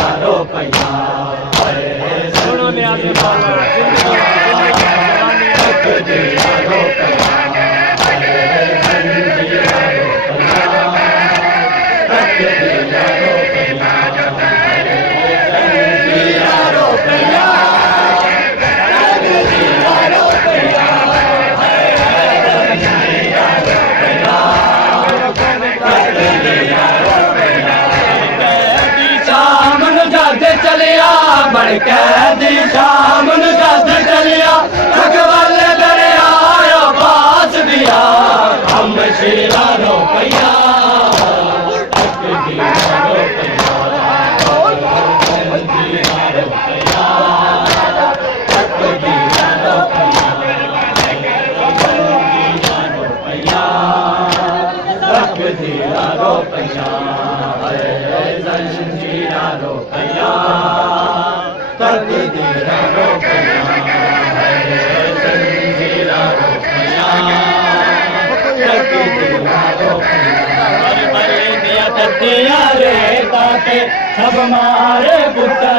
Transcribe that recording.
यारो पैया सुनो ने आगे बाला जिंदगी यारो पैया कैदी शाम जद चलिया रखवाले दरिया पास दिया हम शीला रो पैया सब मारे पुत्र